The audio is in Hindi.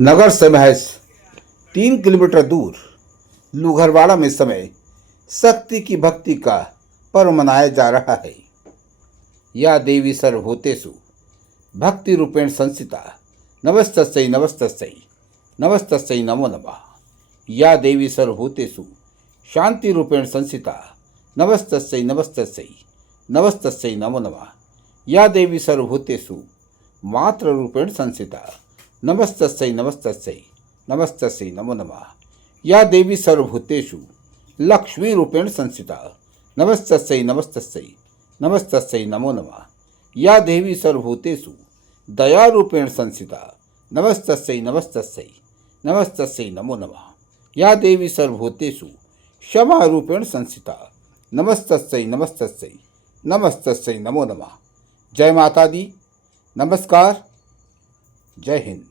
नगर से महज 3 किलोमीटर दूर लूघरवाड़ा में समय शक्ति की भक्ति का पर्व मनाया जा रहा है। या देवी सर्वभूतेषु भक्ति रूपेण संस्थिता नमस्तस्यै नमस्तस्यै नमस्तस्यै नमो नमः। या देवी सर्वभूतेषु शांति रूपेण संस्थिता नमस्तस्यै नमस्तस्यै नमस्तस्यै नमो नमः। या देवी सर्वभूतेषु मात्र रूपेण संस्थिता नमस्तस्यै नमस्तस्यै नमस्तस्यै नमो नमः। या देवी सर्वभूतेषु लक्ष्मी रूपेण संस्थिता नमस्तस्यै नमस्तस्यै नमस्तस्यै नमो नमः। या देवी सर्वभूतेषु दया रूपेण संस्थिता नमस्तस्यै नमस्तस्यै नमस्तस्यै नमो नमः। या देवी सर्वभूतेषु क्षमा रूपेण संस्थिता नमस्तस्यै नमस्तस्यै नमस्तस्यै नमो नमः। जय माता दी, नमस्कार, जय हिंद।